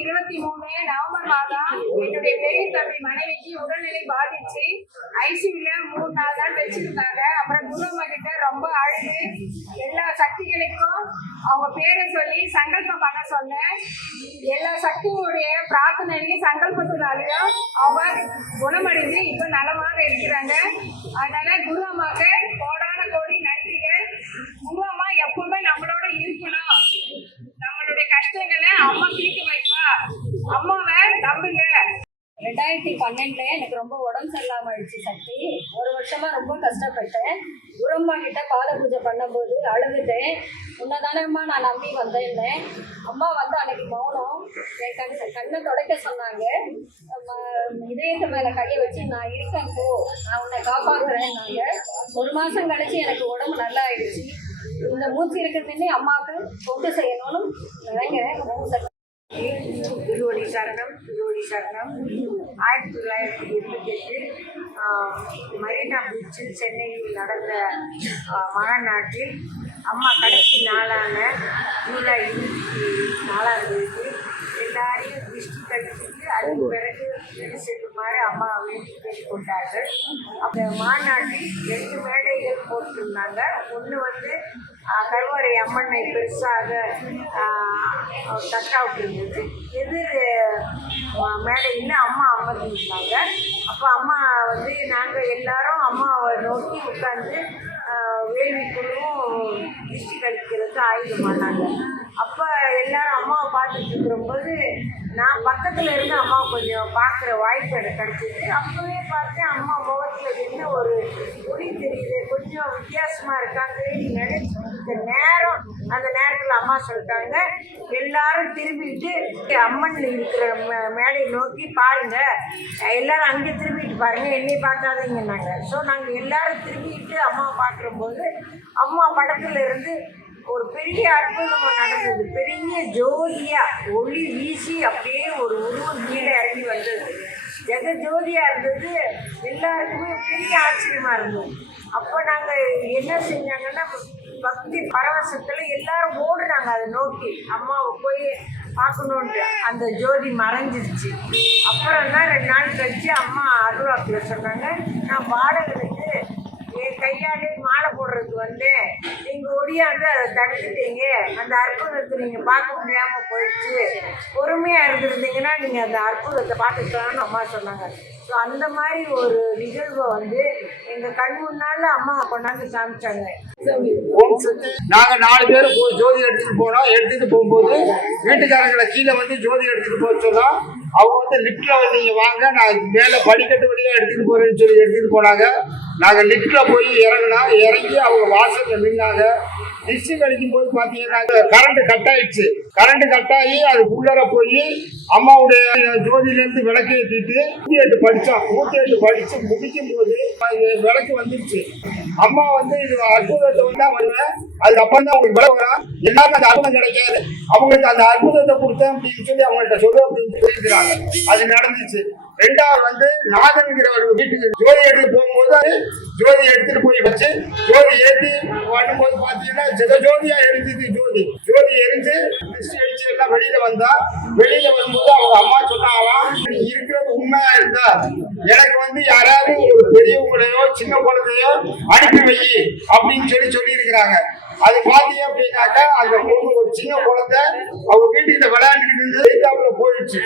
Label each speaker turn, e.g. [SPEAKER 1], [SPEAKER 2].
[SPEAKER 1] இருபத்தி மூணு நவம்பர் மாதம் என்னுடைய பெரிய தம்பி மனைவிக்கு உடல்நிலை பாதிச்சு ஐசியூல மூணு நாள் தான் வச்சிருந்தாங்க. அப்புறம் குருமா கிட்ட ரொம்ப அழுது. எல்லா சக்திகளுக்கும் அவங்க பேரை சொல்லி சங்கல்பம் பண்ண சொன்னேன். எல்லா சக்தியுடைய பிரார்த்தனையும் சங்கல்பத்தினாலையும் அவங்க குணமடைந்து இப்ப நலமாக இருக்கிறாங்க. அதனால குரு அம்மாவுக்கு கோடான கோடி நன்றிகள். குரு அம்மா எப்பவுமே நம்மளோட இருக்கணும். நம்மளுடைய கஷ்டங்களை அம்மா தீர்த்து வைக்க அம்மாவை நம்புங்க
[SPEAKER 2] ரெண்டாயிரத்தி பன்னெண்டுல எனக்கு ரொம்ப உடம்பு சரியில்லாம ஆயிடுச்சு சக்தி. ஒரு வருஷமா ரொம்ப கஷ்டப்பட்டேன். உரம்மா கிட்ட பாத பூஜை பண்ணும்போது அழுதுட்டேன். உன்னதானம்மா நான் நம்பி வந்தேன் அம்மா வந்து அன்னைக்கு மௌனம். என் கண் கண்ணை துடைக்க சொன்னாங்க. இதயத்து மேல கையை வச்சு நான் இருக்கேன் போ. நான் உன்னை காப்பாத்துறேன்னாங்க ஒரு மாசம் கழிச்சு எனக்கு உடம்பு நல்லா ஆயிடுச்சு இந்த மூச்சு இருக்கிறதுனே அம்மாவுக்கு தொண்டு செய்யணும்னு நினைக்கிறேன். ஓம்
[SPEAKER 3] திருவடி சரணம் திருவடி சரணம். ஆயிரத்தி தொள்ளாயிரத்தி இருபத்தி எட்டு மரீனா பீச்சில் சென்னையில் நடந்த ஆஹ், மாநாட்டில் அம்மா கடைசி நாளான ஜூலை இருபத்தி நாலாம் தேதி எல்லாரையும் திருஷ்டி கழிச்சிட்டு அதன் பிறகு வீடு செல்லுமாறு அம்மா வேண்டி கேட்டுக்கொண்டார்கள். அந்த மாநாட்டில் ரெண்டு மேடைகள் போட்டிருந்தாங்க. ஒன்று வந்து கருவறை அம்மனை பெருசாக கட்டாவுக்கு இருந்தது. எதிர் மேடையில் அம்மா அமர்ந்திருந்தாங்க அப்போ அம்மா வந்து நாங்கள் எல்லாரும் அம்மாவை நோக்கி உட்காந்து வேள்விக்குள்ளும் திருஷ்டி கழிக்கிறதுக்கு ஆயுதமானாங்க. அப்போ எல்லாரும் அம்மாவை பார்த்துட்டு இருக்கிறபோது நான் பக்கத்தில் இருந்து அம்மா கொஞ்சம் பார்க்குற வாய்ப்பு எனக்கு கிடச்சிது அப்போவே பார்த்தேன் அம்மா முகத்தில் என்ன ஒரு ஒளி தெரியுது கொஞ்சம் வித்தியாசமாக இருக்காங்கன்னு நினைச்சு இந்த நேரம் அந்த நேரத்தில் அம்மா சொல்லிட்டாங்க எல்லாரும் திரும்பிட்டு அம்மன் இருக்கிற மே- மேடையை நோக்கி பாருங்க. எல்லாரும் அங்கே திரும்பிட்டு பாருங்க என்னை பார்க்காதீங்கன்னாங்க. ஸோ நாங்கள் எல்லாரும் திரும்பிட்டு அம்மா பார்க்குறம்போது அம்மா படத்துல இருந்து ஒரு பெரிய அற்புதம் நடந்தது. பெரிய ஜோதியா ஒளி வீசி அப்படியே ஒரு உருவம் கீழே இறங்கி வந்தது. ஜெக ஜோதியா இருந்தது எல்லாருக்குமே பெரிய ஆச்சரியமா இருந்தது. அப்போ நாங்கள் என்ன செஞ்சாங்கன்னா பக்தி பரவசத்தில் எல்லாரும் ஓடுறாங்க அதை நோக்கி. அம்மாவை போய் பார்க்கணுன்ட்டு அந்த ஜோதி மறைஞ்சிருச்சு. அப்புறம் தான் ரெண்டு நாள் கழிச்சு அம்மா அருள்வாக்கில் சொன்னாங்க நான் பாடகனுக்கு என் கையாலே மாலை போடுறதுக்கு வந்து நீங்கள் ஒடியாந்து அதை தடுத்துட்டீங்க அந்த அற்புதத்தை நீங்கள் பார்க்க முடியாமல் போயிடுச்சு. பொறுமையாக இருந்திருந்தீங்கன்னா நீங்கள் அந்த அற்புதத்தை பார்த்துக்கலாம்னு அம்மா சொன்னாங்க. ஸோ அந்த மாதிரி ஒரு நிகழ்வை வந்து எங்கள் கண் முன்னால் அம்மா கொண்டாந்து காமிச்சாங்க.
[SPEAKER 4] ஓம் நாங்க நாலு பேர் போ- ஜோதி எடுத்துட்டு போனோம் எடுத்துட்டு போகும்போது வீட்டுக்காரங்களை கீழே வந்து ஜோதி எடுத்துட்டு போக சொன்னோம். அவங்க வந்து லிப்ட்ல வந்து நீங்க வாங்க நான் மேல படிக்கட்டு வழியா எடுத்துட்டு போறேன்னு சொல்லி எடுத்துட்டு போனாங்க. நாங்கள் லிப்ட்ல போய் இறங்கினா இறங்கி அவங்க வாசல்ல நின்னாங்க. டிஷ் கழிக்கும் போது பாத்தீங்கன்னா கரண்ட் கட் ஆயிடுச்சு. கரண்ட் கட் ஆகி அது உள்ளர போய் அம்மாவுடைய ஜோதியில இருந்து விளக்கு ஏற்றிட்டு நூத்தி எட்டு படிச்சோம் நூத்தி எட்டு படிச்சு முடிக்கும் போது விளக்கு வந்துருச்சு. அம்மா வந்து இது அற்புதத்தை வந்தா வருவேன் அதுக்கப்புறம் தான் உங்களுக்கு விலை வரும். எல்லாருக்கும் அந்த அற்புதம் கிடைக்காது. அவங்களுக்கு அந்த அற்புதத்தை கொடுத்தேன் அப்படின்னு சொல்லி அவங்கள்ட்ட சொல்லு அப்படின்னு சொல்லியிருக்கிறாங்க. அது நடந்துச்சு. ரெண்டாவது வந்து நாகன்கிற ஒரு வீட்டுக்கு ஜோதி எடுத்து போகும்போது ஜோதி எடுத்துட்டு போய் வச்சு ஜோதி ஏற்றி வரும்போது பார்த்தீங்கன்னா ஜெக ஜோதியா எரிஞ்சுது ஜோதி. ஜோதி எரிஞ்சு திருஷ்டி அடிச்சு எல்லாம் வெளியில வந்தா வெளியில வரும்போது அவங்க அம்மா சொன்னாங்களாம் இருக்கிறது உண்மையா இருந்தா எனக்கு வந்து யாராவது ஒரு பெரியவங்களையோ சின்ன குழந்தையோ அனுப்பி வை அப்படின்னு சொல்லி சொல்லி இருக்கிறாங்க அது பாத்தீங்க அப்படின்னாக்கா அந்த பொண்ணு ஒரு சின்ன குழந்தை அவங்க வீட்டுக்கிட்ட விளையாண்டுக்கிட்டு இருந்து போயிடுச்சு.